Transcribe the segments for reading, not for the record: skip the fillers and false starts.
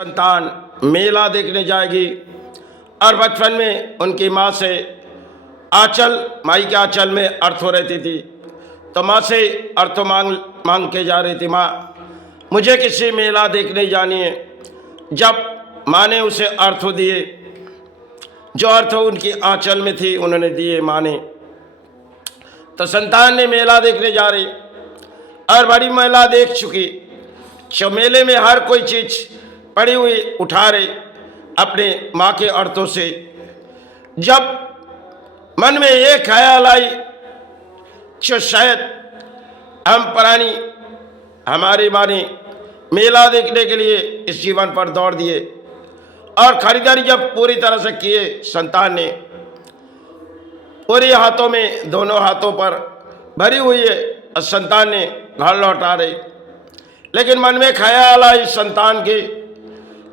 संतान मेला देखने जाएगी और बचपन में उनकी माँ से माई के आंचल में अर्थो रहती थी, तो माँ से अर्थो मांग के जा रही थी, माँ मुझे किसी मेला देखने जानी है। जब माँ ने उसे अर्थो दिए, जो अर्थो उनकी आंचल में थी उन्होंने दिए माँ ने, तो संतान ने मेला देखने जा रही और बड़ी मेला देख चुकी। जो मेले में हर कोई चीज़ पड़ी हुई उठा रही अपने माँ के अर्थों से। जब मन में ये ख्याल आई कि शायद हमारी माँ ने मेला देखने के लिए इस जीवन पर दौड़ दिए और खरीदारी जब पूरी तरह से किए, संतान ने पूरे हाथों में दोनों हाथों पर भरी हुई है और संतान ने घर लौटा रही। लेकिन मन में ख्याल आई संतान के,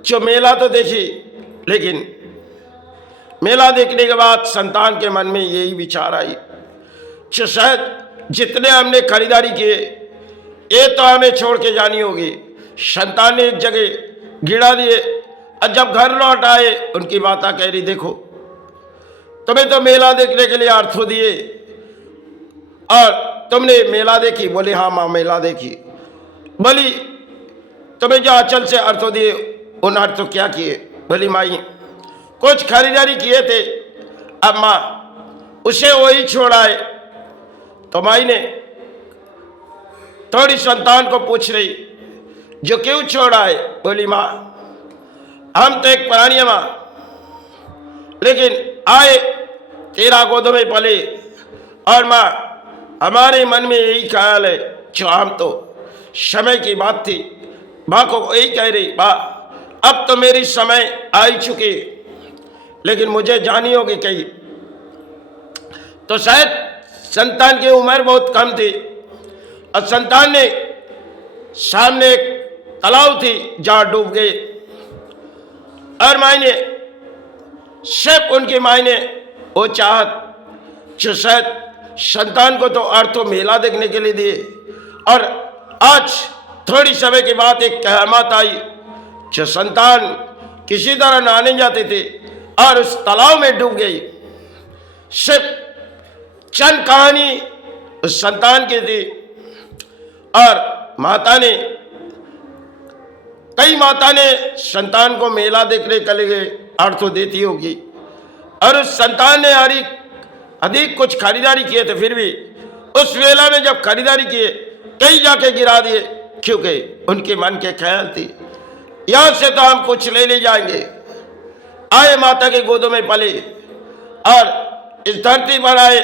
जो मेला तो देखी, लेकिन मेला देखने के बाद संतान के मन में यही विचार आई कि शायद जितने हमने खरीदारी किए ये तो हमें छोड़ के जानी होगी। संतान ने एक जगह गिरा दिए और जब घर लौट आए उनकी माता कह रही, देखो तुम्हें तो मेला देखने के लिए अर्थो दिए और तुमने मेला देखी? बोली हाँ माँ मेला देखी। बोली तुम्हें जो आंचल से अर्थो दिए उन अर्थों क्या किए? बोली माई कुछ खरीदारी किए थे, अब माँ उसे वही छोड़ाए। तो माई ने थोड़ी संतान को पूछ रही, जो क्यों छोड़ाए? बोली माँ हम तो एक प्राणी है माँ, लेकिन आए तेरा गोद में पले और माँ हमारे मन में यही ख्याल है, जो हम तो समय की बात थी, माँ को यही कह रही, माँ अब तो मेरी समय आई चुकी, लेकिन मुझे जानी होगी कहीं। तो शायद संतान की उम्र बहुत कम थी और संतान ने सामने एक तालाब थी जहाँ डूब गए और मायने सिर्फ उनकी मायने वो चाहत जो शायद संतान को तो अर्थो मेला देखने के लिए दिए और आज थोड़ी समय के बाद एक कहमत आई जो संतान किसी तरह नहाने जाते थे और उस तालाब में डूब गई। सिर्फ चंद कहानी उस संतान की थी और कई माता ने संतान को मेला देखने के लिए अर्थो देती होगी और उस संतान ने अधिक कुछ खरीदारी किए थे, फिर भी उस मेला में जब खरीदारी किए कहीं जाके गिरा दिए, क्योंकि उनके मन के ख्याल थी यहाँ से तो हम कुछ ले जाएंगे। आए माता के गोदों में पले और इस धरती पर आए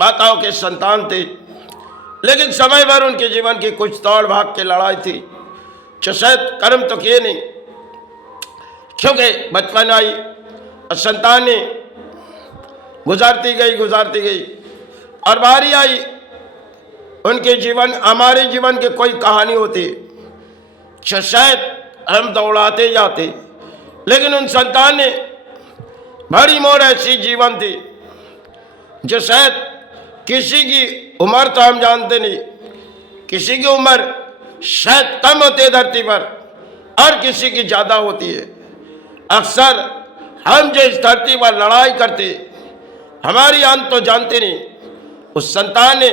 माताओं के संतान थे, लेकिन समय भर उनके जीवन की कुछ दौड़ भाग के लड़ाई थी जो शायद कर्म तो किए नहीं, क्योंकि बचपन आई और संतान ने गुजारती गई और बारी आई उनके जीवन, हमारे जीवन की कोई कहानी होती जो शायद हम दौड़ाते जाते, लेकिन उन संतान ने बड़ी मोर ऐसी जीवन थी जो शायद किसी की उम्र तो हम जानते नहीं, किसी की उम्र शायद कम होती है धरती पर और किसी की ज़्यादा होती है। अक्सर हम जो इस धरती पर लड़ाई करते हमारी अंत तो जानते नहीं। उस संतान ने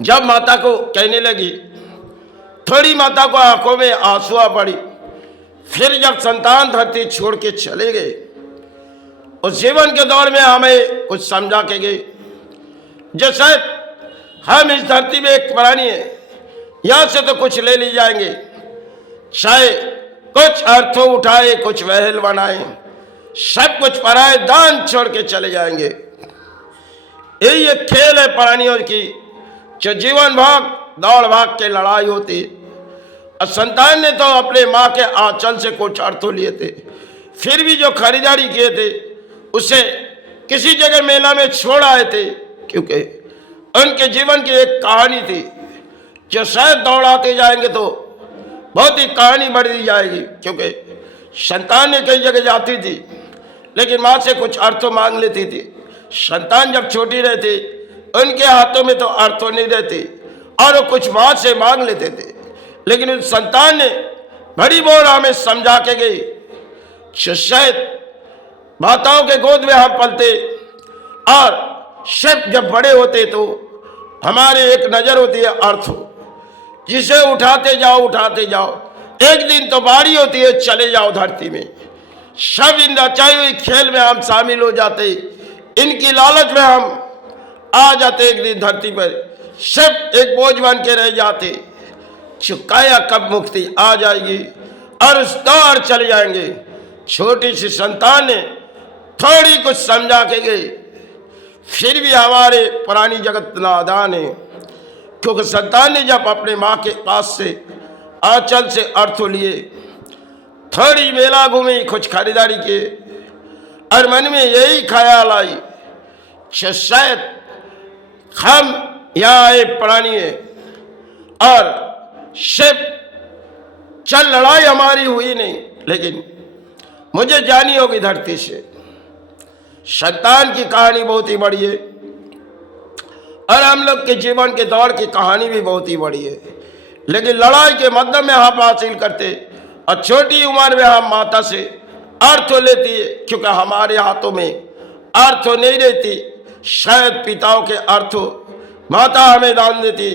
जब माता को कहने लगी, थोड़ी माता को आंखों में आंसू आ पड़ी। फिर जब संतान धरती छोड़ के चले गए, उस जीवन के दौर में हमें कुछ समझा के गए जो शायद हम इस धरती में एक प्राणी है, यहाँ से तो कुछ ले ली जाएंगे, शायद कुछ अर्थों उठाए, कुछ महल बनाए, सब कुछ पराए दान छोड़ के चले जाएंगे। यही एक खेल है प्राणियों की, जो जीवन दौड़ भाग के लड़ाई होती। और संतान ने तो अपने माँ के आंचल से कुछ अर्थों लिए थे, फिर भी जो खरीदारी किए थे उसे किसी जगह मेला में छोड़ आए थे, क्योंकि उनके जीवन की एक कहानी थी जो शायद दौड़ाते जाएंगे तो बहुत ही कहानी बढ़ती जाएगी। क्योंकि संतान ने कई जगह जाती थी लेकिन माँ से कुछ अर्थों मांग लेती थी। संतान जब छोटी रहती उनके हाथों में तो अर्थों नहीं रहती और वो कुछ माँ से मांग लेते थे, लेकिन उस संतान ने बड़ी बोल हमें समझा के गई। शायद माताओं के गोद में हम पलते और शिव जब बड़े होते तो हमारे एक नजर होती है अर्थ, जिसे उठाते जाओ। एक दिन तो बारी होती है चले जाओ धरती में। सब इन रचाई हुई खेल में हम शामिल हो जाते, इनकी लालच में हम आ जाते। एक दिन धरती पर सब एक बोझ बन के रह जाते। चुकाया कब मुक्ति आ जाएगी और उस दौर चले जाएंगे। छोटी सी संतान ने थोड़ी कुछ समझा के गई, फिर भी हमारे पुरानी जगत नादान है, क्योंकि संतान ने जब अपने माँ के पास से आंचल से अर्थ लिए, थोड़ी मेला घूमी, कुछ खरीदारी किए और मन में यही ख्याल आई शायद हम यहाँ आए पुरानी है और शिव चल लड़ाई हमारी हुई नहीं, लेकिन मुझे जानी होगी धरती से। संतान की कहानी बहुत ही बड़ी है और हम लोग के जीवन के दौर की कहानी भी बहुत ही बड़ी है, लेकिन लड़ाई के मध्यम में हम हासिल करते और छोटी उम्र में हम माता से अर्थ लेती है, क्योंकि हमारे हाथों में अर्थ नहीं रहती। शायद पिताओं के अर्थ माता हमें दान देती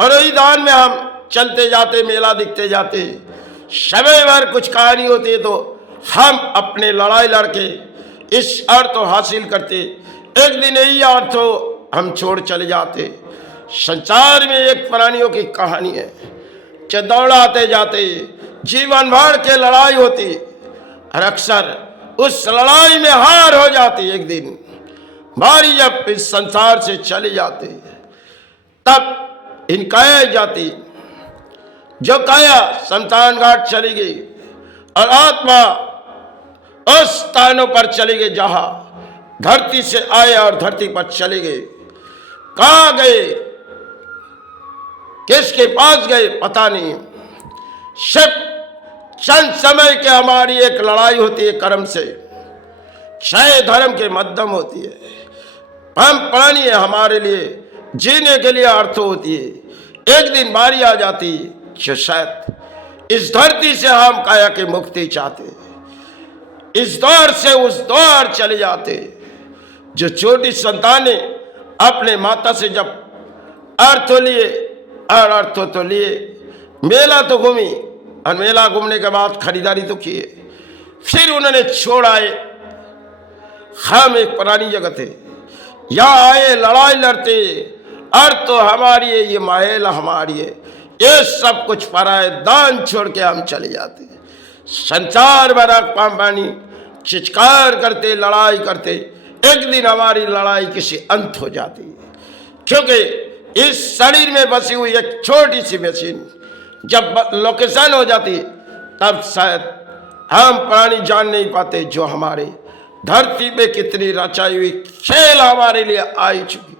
और वही दान में हम चलते जाते, मेला दिखते जाते। समय भर कुछ कहानी होती है तो हम अपने लड़ाई लड़के इस अर्थ हासिल करते, एक दिन यही अर्थ हम छोड़ चले जाते। संसार में एक प्राणियों की कहानी है जो दौड़ाते जाते, जीवन भर के लड़ाई होती और अक्सर उस लड़ाई में हार हो जाती। एक दिन बारी जब इस संसार से चले जाते तब इन काया जाती, जो काया शमशान घाट चली गई और आत्मा उस स्थानों पर चली गई जहां धरती से आए और धरती पर चले गए। कहां गए, किसके पास गए, पता नहीं। सिर्फ चंद समय के हमारी एक लड़ाई होती है कर्म से, क्षय धर्म के मध्यम होती है। हम प्राणी है, हमारे लिए जीने के लिए अर्थ होती है। एक दिन बारी आ जाती कि शायद इस धरती से हम काया की मुक्ति चाहते, इस दौर से उस दौर चले जाते। जो छोटी संतानें अपने माता से जब अर्थ लिए और अर्थ तो लिए, मेला तो घूमी और मेला घूमने के बाद खरीदारी तो किए, फिर उन्होंने छोड़ आए। हम एक पुरानी जगत है, यहाँ आए लड़ाई लड़ते, अर्थ तो हमारी है, ये महल हमारी है, ये सब कुछ पराए, दान छोड़ के हम चले जाते। संसार भरा पानी चिचकार करते, लड़ाई करते, एक दिन हमारी लड़ाई किसी अंत हो जाती है। क्योंकि इस शरीर में बसी हुई एक छोटी सी मशीन जब लोकेशन हो जाती तब शायद हम प्राणी जान नहीं पाते जो हमारे धरती पे कितनी रचाई हुई खेल हमारे लिए आई चुकी।